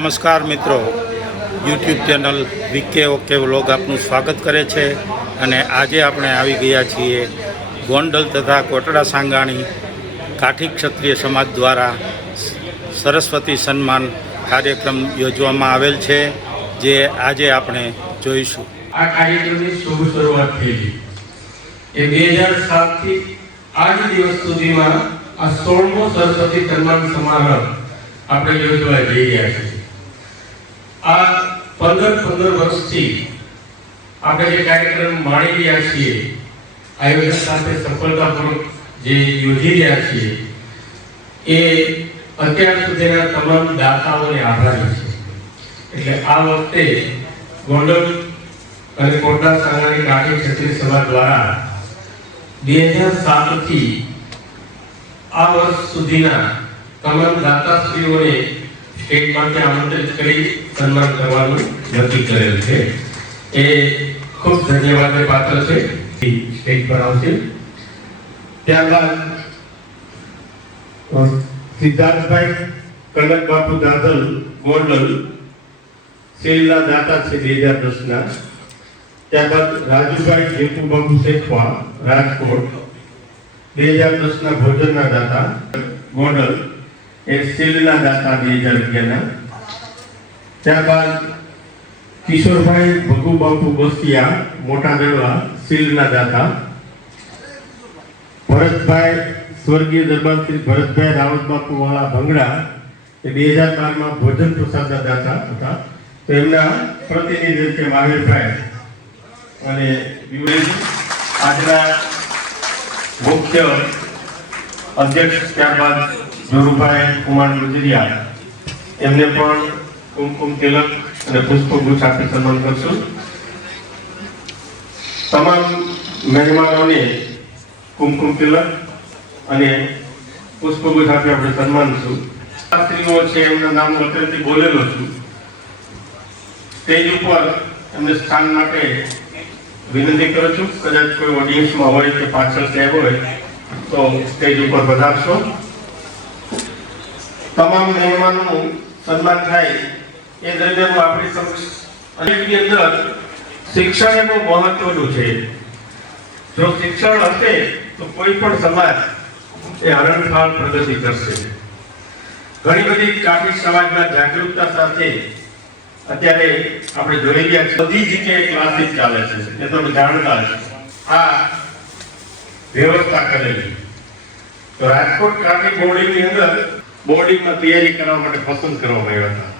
નમસ્કાર મિત્રો, YouTube channel VK okay vlog આપનું સ્વાગત કરે છે અને આજે આપણે આવી ગયા છીએ ગોંડલ તથા કોટડા સાંગાણી કાઠી ક્ષત્રિય સમાજ દ્વારા સરસ્વતી સન્માન કાર્યક્રમ યોજવામાં આવેલ છે, જે આજે આપણે જોઈશું. આ કાર્યક્રમની શુભ શરૂઆત થઈ એ 2007 થી આજ દિવસ સુધીમાં આ 16મો સરસ્વતી સન્માન સમારોહ આપણે યોજવા જઈ રહ્યા છીએ. આ 15 વર્ષથી આપણે જે કાર્યક્રમ માણી રહ્યા છીએ, આયોજન સાથે સફળતાપૂર્વક જે યોજી રહ્યા છીએ, એ અત્યાર સુધીના તમામ દાતાઓને આભારી છે. એટલે આ વખતે ગોંડલ અને કોટડા સાંગાણી કાઠી ક્ષત્રિય સમાજ દ્વારા 2007 થી આ વર્ષ સુધીના તમામ દાતાશ્રીઓને સ્ટેજ માટે આમંત્રિત કરી સન્માન કરવાનું નક્કી કરેલ છે. એ ખૂબ ધન્યવાદને પાત્ર છે. સ્ટેજ પર આવશે. ત્યારબાદ સિદ્ધાર્થભાઈ કનક બાપુ દાદલ ગોંડલ સેલના દાતા છે 2010ના. ત્યારબાદ રાજુભાઈ જેપુ બાપુ શેખવા રાજકોટ 2010ના ભોજનના દાતા ગોંડલ એ સેલના દાતા 2011ના. ત્યારબાદ કિશોરભાઈ ભગુ બાપુ બસિયા મોટા દેવલા સેલના દાતા. ભરતભાઈ સ્વર્ગીય દરબાર શ્રી ભરતભાઈ રાવત બાપુ વાળા ભંગડા એ 2012માં ભોજન પ્રસાદના દાતા હતા. તો એમના પ્રતિનિધિ છે મહાવીરભાઈ અને આજના મુખ્ય અધ્યક્ષ ત્યારબાદ જોરુભાઈ કુમાર ગુજરિયા, એમને પણ કુમકુમ તિલક અને પુષ્પગુચ્છ આપી સન્માન કરશું. તમામ મહેમાનોને કુમકુમ તિલક અને પુષ્પગુચ્છ આપી આપણે સન્માનશું. શાસ્ત્રીઓ છે, એમના નામ અત્યારથી બોલેલો છું. સ્ટેજ ઉપર એમને સ્થાન માટે વિનંતી કરું છું. કદાચ કોઈ ઓડિયન્સમાં હોય કે પાછળ સાહેબ હોય તો સ્ટેજ ઉપર પધારશો. તમામ મહેમાનોનું સન્માન થાય એ દરમિયાન આપણી સમક્ષ અનેકની અંદર શિક્ષણ એ બહુ મહત્વનું છે. જો શિક્ષણ હશે તો કોઈ પણ સમાજ એ હરણફાળ પ્રગતિ કરશે. ઘણી બધી કાઠી સમાજમાં જાગૃતતા સાથે અત્યારે આપણે જોઈ રહ્યા છીએ, બધી જગ્યાએ ક્લાસીસ ચાલે છે. એ તો જાણતા છે. આ વ્યવસ્થા કરેલી તો રાજકોટ કાઠી બોર્ડિંગની અંદર બોર્ડિંગમાં તૈયારી કરવા માટે પસંદ કરવામાં આવ્યા હતા.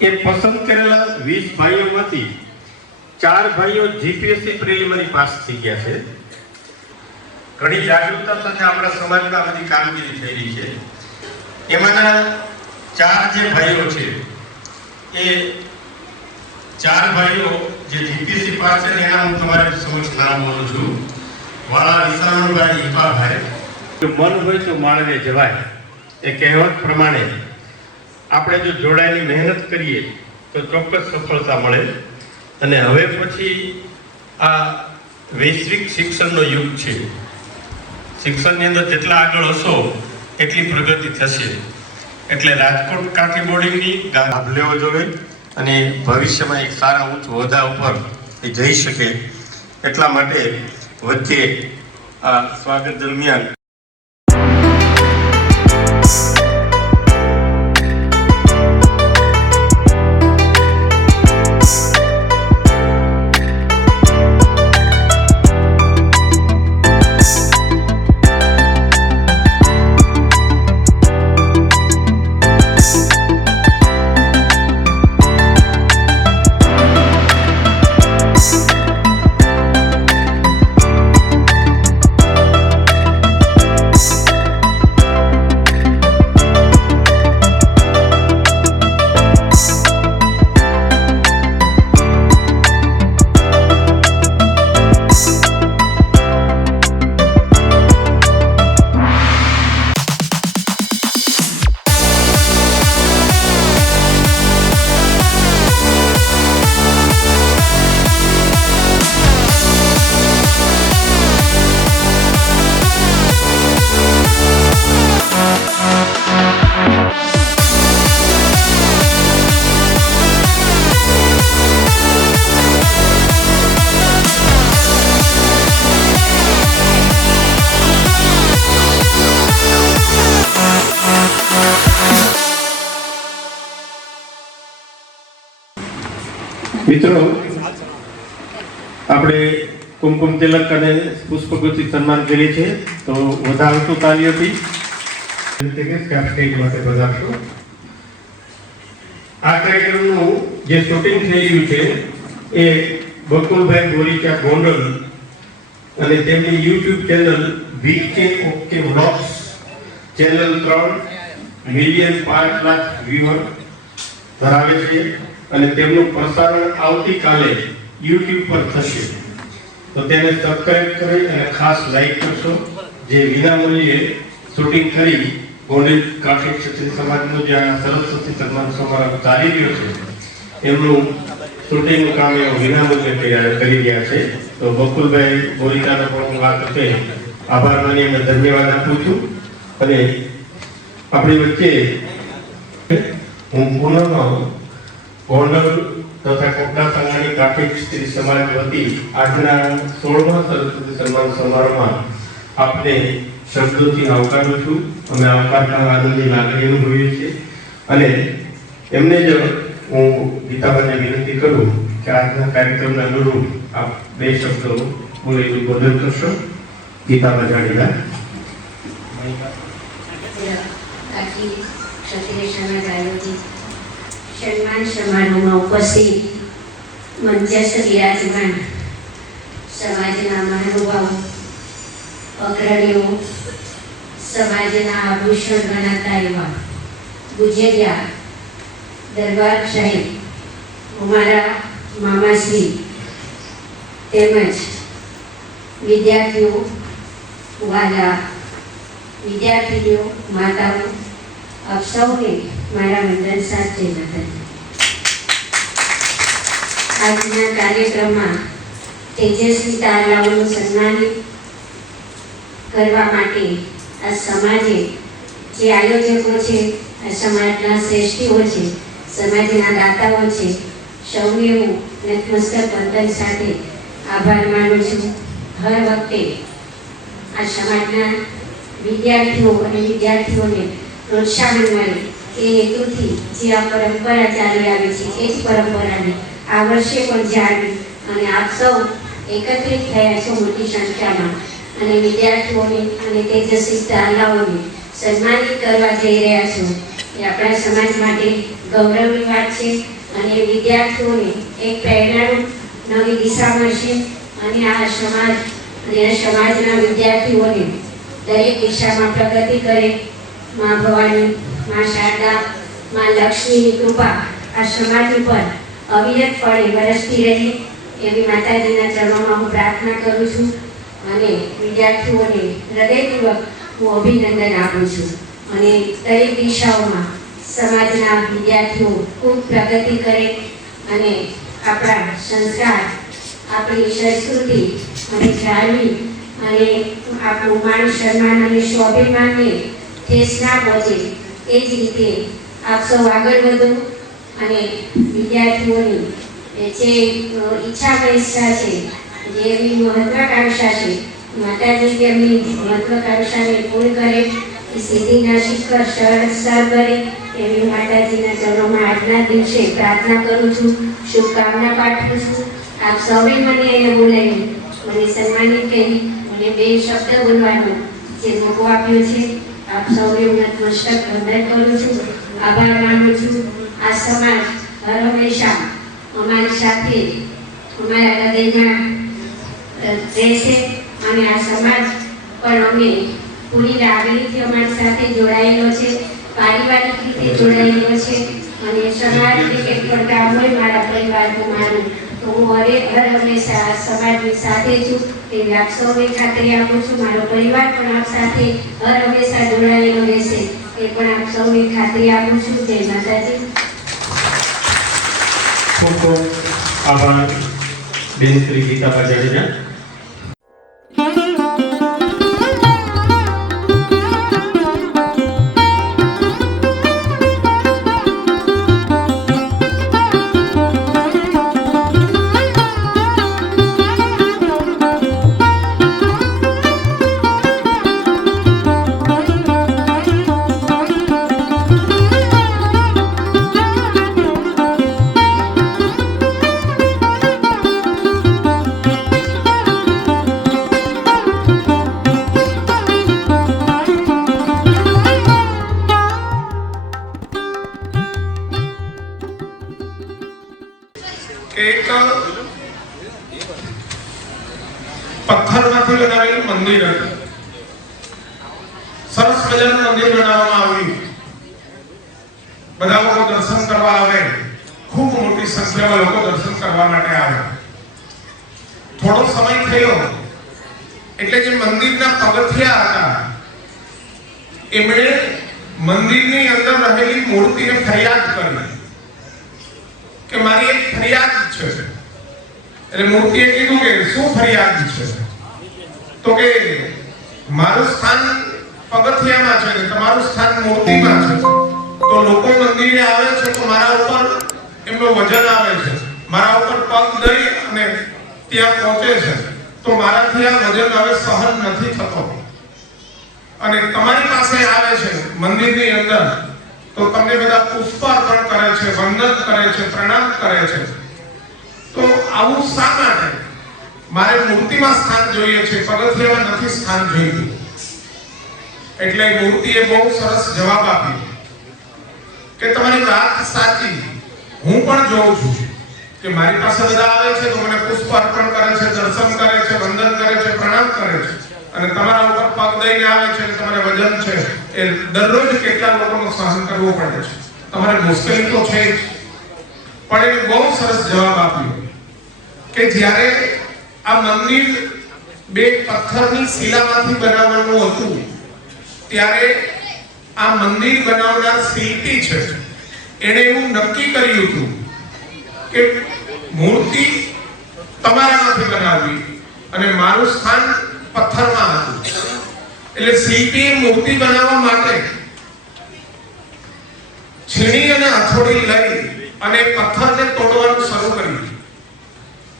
એ પસંદ કરેલા 20 ભાઈઓમાંથી 4 ભાઈઓ જીપીએસસી પ્રિલિમિનરી પાસ થઈ ગયા છે. ઘણી જાગૃતતા સાથે આપણા સમાજમાં બધી કામગીરી થઈ રહી છે. એમાંના 4 જે ભાઈઓ છે, એ 4 ભાઈઓ જે જીપીએસસી પાસ છે, એના હું તમારી સમક્ષ નામ બોલું છું. વાળા વિશાલભાઈ ઈપાભાઈ. મન હોય તો માળવે જવાય એ કહેવત પ્રમાણે આપણે જો જોડાયેલી મહેનત કરીએ તો ચોક્કસ સફળતા મળે. અને હવે પછી આ વૈશ્વિક શિક્ષણનો યુગ છે. શિક્ષણની અંદર જેટલા આગળ હશો એટલી પ્રગતિ થશે. એટલે રાજકોટ કાઠી બોર્ડિંગની લાભ લેવો જોઈએ અને ભવિષ્યમાં એક સારા ઉચ્ચ હોદ્દા ઉપર એ જઈ શકે. એટલા માટે વચ્ચે આ સ્વાગત દરમિયાન મિત્રો, આપણે કુમકુમ તિલક અને પુષ્પગુચ્છથી સન્માન કરીએ છીએ, તો વધાવતું તાલીઓથી સ્ટેજ માટે પધારશો. આ કાર્યક્રમનું જે શૂટિંગ થઈ રહ્યું છે એ બકુલભાઈ બોરીચા ગોંડલ અને તેમની YouTube channel VK okay vlogs channel 3 million 5 lakh viewer ધરાવે છે અને તેમનું પ્રસારણ આવતીકાલે યુટ્યુબ પર થશે. તો તેને સબસ્ક્રાઇબ કરી અને ખાસ લાઈક કરશો. જે વિનામૂલ્યે શૂટિંગ કરી ગોંડલ કાઠી ક્ષત્રિય સમાજનો જે આ સરસ્વતી સન્માન સમારોહ ચાલી રહ્યો છે એમનું શૂટિંગનું કામ એ વિનામૂલ્યે કરી રહ્યા છે. તો બકુલભાઈ બોરીચાનો પણ હું આ તકે આભાર માની અને ધન્યવાદ આપું છું. અને આપણી વચ્ચે હું પુનઃ ગોંડલ તથા કોટડા સંઘાણી કાઠી ક્ષત્રિય સમાજ વતી આજના 16મા સરસ્વતી સન્માન સમારોહમાં આપને શબ્દોથી આવકારું છું. અમે આવકારના આનંદની લાગણી અનુભવીએ છીએ અને એમને જ હું ગીતાબાને વિનંતી કરું કે આજના કાર્યક્રમના અનુરૂપ આપ 2 શબ્દો બોલી ઉદ્બોધન કરશો. ગીતાબા જાણીલા. કાઠી ક્ષત્રિય સમાજ આયોજિત સન્માન સમારોહમાં ઉપસ્થિત મંચસ્થ બિરાજમાન સમાજના મહાનુભાવો, અગ્રણીઓ, સમાજના આભૂષણ ગણાતા એવા ગુજરિયા દરબારશાહી અમારા મામાશ્રી તેમજ વિદ્યાર્થીઓ, વાલા વિદ્યાર્થીઓ, માતાઓ, આપ સૌને મારા વંદન સાથે જય માતાજી. આજના કાર્યક્રમમાં તેજસ્વી તારલાઓનું સન્માનિત કરવા માટે આ સમાજે જે આયોજકો છે, આ સમાજના શ્રેષ્ઠીઓ છે, સમાજના દાતાઓ છે, સૌને હું નતમસ્તક વંદન સાથે આભાર માનું છું. હર વખતે આ સમાજના વિદ્યાર્થીઓ અને વિદ્યાર્થીઓને પ્રોત્સાહન મળે એ હેતુથી જે આ પરંપરા ચાલી આવે છે એ જ પરંપરાને આ વર્ષે પણ જાળવી અને આપ સૌ એકત્રિત થયા છો મોટી સંખ્યામાં અને વિદ્યાર્થીઓને અને તેજસ્વી તારલાઓને સન્માનિત કરવા જઈ રહ્યા છો એ આપણા સમાજ માટે ગૌરવની વાત છે. અને વિદ્યાર્થીઓને એક પ્રેરણાનું નવી દિશા મળશે અને આ સમાજ અને આ સમાજના વિદ્યાર્થીઓને દરેક દિશામાં પ્રગતિ કરે. માં ભવાની, માં શારદા, માં લક્ષ્મીની કૃપા આ સમાજ ઉપર અવિરતપણે વરસતી રહે એવી માતાજીના ચરણોમાં હું પ્રાર્થના કરું છું અને વિદ્યાર્થીઓને હૃદયપૂર્વક હું અભિનંદન આપું છું. અને દરેક દિશાઓમાં સમાજના વિદ્યાર્થીઓ ખૂબ પ્રગતિ કરે અને આપણા સંસ્કાર, આપણી સંસ્કૃતિ અને જાળવી અને આપણું માન સન્માન અને સ્વાભિમાનને ઠેસ ના પહોંચે એ જ રીતે આપ સૌ આગળ વધો અને વિદ્યાર્થીઓની જે ઈચ્છાપેક્ષા છે, જે એમની મહત્વાકાંક્ષા છે, માતાજી તેમની મહત્વાકાંક્ષાને પૂર્ણ કરે, એ સિદ્ધિના શિખર સર કરે એવી માતાજીના ચરણોમાં આજના દિવસે પ્રાર્થના કરું છું, શુભકામના પાઠવું છું. આપ સૌએ મને એને બોલાવી, મને સન્માનિત કરી, મને 2 શબ્દ બોલવાનો જે મોકો આપ્યો છે. આપ સૌને હું નતમસ્તક વંદન કરું છું, આભાર માનું છું. આ સમાજ હર હંમેશા અમારી સાથે અમારા હૃદયમાં રહેશે અને આ સમાજ પણ અમે પૂરી લાગણીથી અમારી સાથે જોડાયેલો છે, પારિવારિક રીતે જોડાયેલો છે અને સમાજ રીતે પણ કામ હોય મારા પરિવારનું મારું તો હું હર હંમેશા આ સમાજની સાથે છું એવી આપ સૌને ખાતરી આપું છું. મારો પરિવાર પણ આપ સાથે હર હંમેશા જોડાયેલો રહેશે એ પણ આપ સૌને ખાતરી આપું છું. જય માતાજી. ખૂબ ખૂબ આભાર બેન શ્રી ગીતાબા જાડેજા. પથ્થરમાંથી બનાવેલું મંદિર હતું. સરસ મજાનું મંદિર બનાવવામાં આવ્યું. બધા લોકો દર્શન કરવા આવે. ખૂબ મોટી સંખ્યામાં લોકો દર્શન કરવા માટે આવે. થોડો સમય થયો એટલે જે મંદિરના પગથિયા હતા એમણે મંદિરની અંદર રહેલી મૂર્તિને ફરિયાદ કરી કે મારી એક ફરિયાદ છે. એટલે મૂર્તિએ કીધું કે શું ફરિયાદ છે? તો કે મારું સ્થાન પગથિયામાં છે, તમારું સ્થાન મૂર્તિમાં છે. તો લોકો મંદિરે આવે છે તો મારા ઉપર એમનું વજન આવે છે, મારા ઉપર પગ દઈ અને ત્યાં પહોંચે છે. તો મારાથી આ વજન હવે સહન નથી થતો. અને તમારી પાસે આવે છે મંદિરની અંદર તો તમને બધા પુષ્પ અર્પણ કરે છે, વંદન કરે છે, પ્રણામ કરે છે. તો આવું શા માટે? મારે મૂર્તિમાં સ્થાન જોઈએ છે, પગથિયામાં નથી સ્થાન જોઈતું. એટલે મૂર્તિએ બહુ સરસ જવાબ આપ્યો કે તમારી વાત સાચી, હું પણ જોઉં છું કે મારી પાસે બધા આવે છે તો મને પુષ્પ અર્પણ કરે છે, દર્શન કરે છે, વંદન કરે છે, પ્રણામ કરે છે. અને તમારા ઉપર પગ દઈને આવે છે, તમારે વજન છે, એ દરરોજ કેટલા લોકોનો સહન કરવો પડે છે. તમારે મુશ્કેલી તો છે જ. પણ એ બહુ સરસ જવાબ આપ્યો કે જ્યારે આ મંદિર બે પથ્થરની શિલામાંથી બનાવવાનું હતું ત્યારે આ મંદિર બનાવનાર શિલ્પી છે એણે એવું નક્કી કર્યું હતું કે મૂર્તિ તમારામાંથી બનાવવી અને મારું સ્થાન પથ્થરમાં હતું. એટલે શિલ્પીએ મૂર્તિ બનાવવા માટે છીણી અને હથોડી લઈ અને પથ્થરને તોડવાનું શરૂ કર્યું.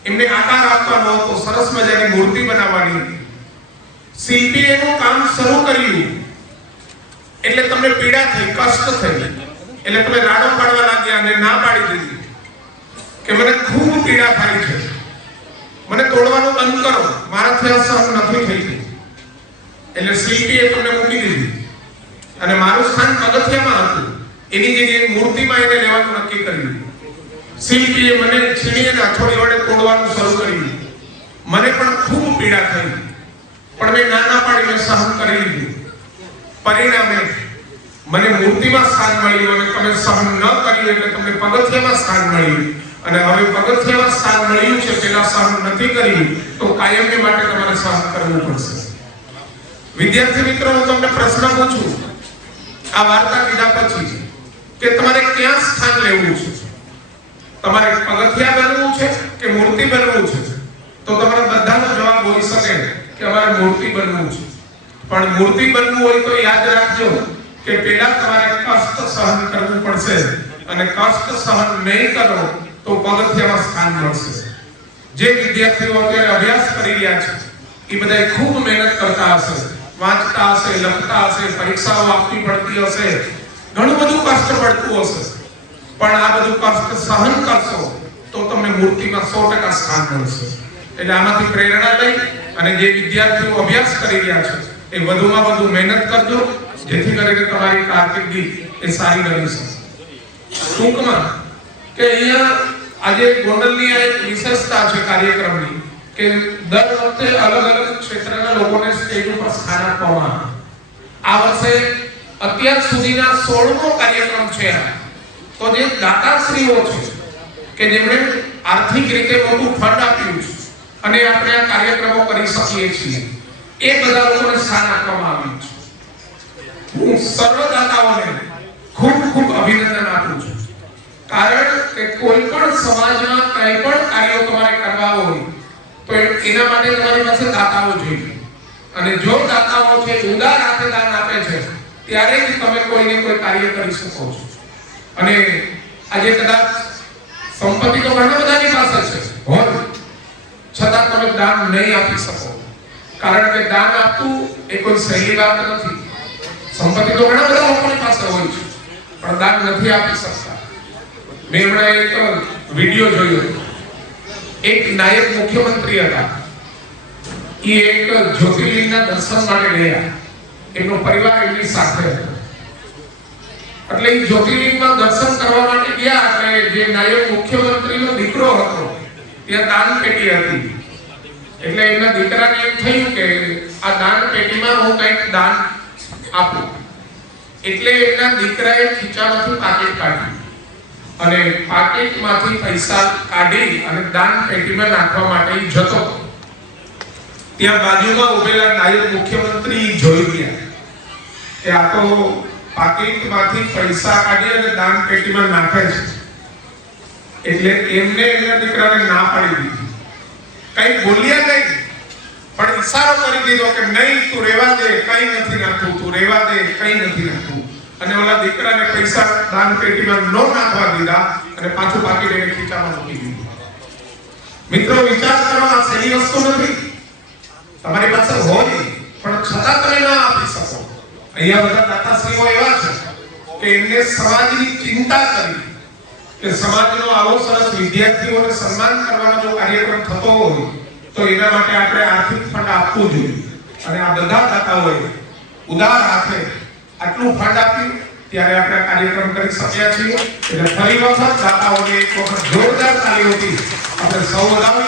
એમને આકાર આપવાનો હતો, સરસ મજાની મૂર્તિ બનાવવાની. શિલ્પીએ એનું કામ શરૂ કર્યું એટલે તમને પીડા થઈ, કષ્ટ થઈ. એટલે તમે રાડો પાડવા લાગ્યા અને ના પાડી દીધી કે મને ખૂબ પીડા થાય છે, મને તોડવાનું બંધ કરો, મારાથી આ સહન નથી થતી. એટલે શિલ્પીએ તમને મૂકી દીધી અને મારું સ્થાન પગથિયામાં હતું. એની જગ્યાએ મૂર્તિમાં એને લેવાનું નક્કી કર્યું. શિલ્પીએ મને છીણી અને હથોડી વડે તોડવાનું શરૂ કર્યું. મને પણ ખૂબ પીડા થઈ પણ મેં ના પાડીને સહન કરી લીધું. પરિણામે મને મૂર્તિમાં સ્થાન મળ્યું અને તમે સહન ન કર્યું એટલે તમને પગથિયામાં સ્થાન મળ્યું. અને હવે પગથિયામાં સ્થાન મળ્યું છે, પેલા સહન નથી કર્યું તો કાયમી માટે તમારે સહન કરવું પડશે. વિદ્યાર્થી મિત્રો, હું તમને પ્રશ્ન પૂછું આ વાર્તા કીધા પછી કે તમારે ક્યાં સ્થાન લેવું છે? તમારે પગથિયા બનવું છે કે મૂર્તિ બનવું છે? તો તમારા બધાનો જવાબ હોઈ શકે કે અમારે મૂર્તિ બનવું છે. પણ મૂર્તિ બનવું હોય તો યાદ રાખજો કે પહેલા તમારે કષ્ટ સહન કરવું પડશે અને કષ્ટ સહન નહીં કરો તો પગથિયામાં સ્થાન મળશે. જે વિદ્યાર્થીઓ અત્યારે અભ્યાસ કરી રહ્યા છે એ બધા ખૂબ મહેનત કરતા હશે, વાંચતા હશે, લખતા હશે, પરીક્ષાઓ આપવી પડતી હશે, ઘણું બધું કષ્ટ પડતું હશે. પણ આ બધું કષ્ટ સહન કરશો તો તમને મૂર્તિમાં 100% સ્થાન મળશે. એટલે આમાંથી પ્રેરણા લઈ અને જે વિદ્યાર્થીઓ અભ્યાસ કરી રહ્યા છે એ વધુમાં વધુ મહેનત કરજો જેથી કરીને તમારી કારકિર્દી એ સારી બની શકે. ટૂંકમાં કે અહીંયા આજે ગોંડલની આ એક વિશેષતા છે કાર્યક્રમની કે દર વખતે અલગ અલગ ક્ષેત્રના લોકોને સ્ટેજ ઉપર સ્થાન આપવામાં આવે. આ વર્ષે અત્યાર સુધીના 16મો કાર્યક્રમ છે. તો જે દાતાશ્રીઓ છે કે જેમણે આર્થિક રીતે મોટું ફંડ આપ્યું છે અને આપણે આ કાર્યક્રમો કરી શકીએ છીએ એ બધા લોકોને સ્થાન આપવામાં આવ્યું છે. હું સર્વ દાતાઓને ખૂબ ખૂબ અભિનંદન આપું છું. કારણ કે કોઈ પણ સમાજમાં કંઈ પણ કાર્યો તમારે કરવા હોય તો એના માટે તમારી પાસે દાતાઓ જોઈએ. અને જો દાતાઓ છે ઉદાર હાથે દાન આપે છે ત્યારે જ તમે કોઈને કોઈ કાર્ય કરી શકો છો. અને આજે કદાચ સંપત્તિ તો ઘણા બધાની પાસે છે હોય છતાં તમે દાન નહીં આપી શકો. કારણ કે દાન આપવું એ કોઈ સહેલી વાત નથી. સંપત્તિ તો ઘણા બધા લોકોની પાસે હોય છે પણ દાન નથી આપી શકતા. મેં હમણાં એક વિડીયો જોયો. એક નાયબ મુખ્યમંત્રી હતા, એ એક જ્યોતિર્લિંગના દર્શન માટે ગયા. એમનો પરિવાર એમની સાથે હતો. એટલે એ જ્યોતિર્લિંગમાં દર્શન કરવા માટે ગયા એટલે જે નાયબ મુખ્યમંત્રીનો દીકરો હતો ત્યાં દાન પેટી હતી. એટલે એના દીકરાને એમ થયું કે આ દાન પેટીમાં હું કંઈક દાન આપું. એટલે એના દીકરાએ ખીચામાંથી પાકીટ કાઢ્યું અને પાકીટમાંથી પૈસા કાઢી અને દાન પેટીમાં નાખવા માટે જતો. ત્યાં બાજુમાં ઉભેલા નાયબ મુખ્યમંત્રી જોઈ ગયા કે આ તો પાકીટમાંથી પૈસા કાઢી અને દાન પેટીમાં નાખે છે. એટલે એમને એના દીકરાને ના પાડી દીધી. કઈ બોલ્યા નહીં, પણ ઈશારો કરી દીધો કે નહીં, તું રહેવા દે, કઈ નથી નાખવું, તું રહેવા દે, કઈ નથી નાખવું. અને ઓલા દીકરાને પૈસા દાન પેટીમાં ન નાખવા દીધા અને પાછું પાકીટ એને ખીચામાં મૂકી દીધું. મિત્રો, વિચાર કરો, આ સહી વસ્તુ નથી. તમારી પાસે હોય પણ છતાં તમે ના આપી શકો. અહીંયા બધા દાતાશ્રીઓ એવા છે કે એમને સમાજની ચિંતા કરી કે સમાજનો આવો સરસ વિદ્યાર્થીઓને સન્માન કરવાનો જો કાર્યક્રમ થતો હોય તો એના માટે આપણે આર્થિક ફંડ આપવું જોઈએ. અને આ બધા દાતાઓએ ઉદાર હાથે આટલું ફંડ આપ્યું ત્યારે આપણે કાર્યક્રમ કરી શક્યા છીએ. એટલે ફરી વખત દાતાઓને એક વખત જોરદાર તાળીઓથી આપણે સૌ વધાવીએ.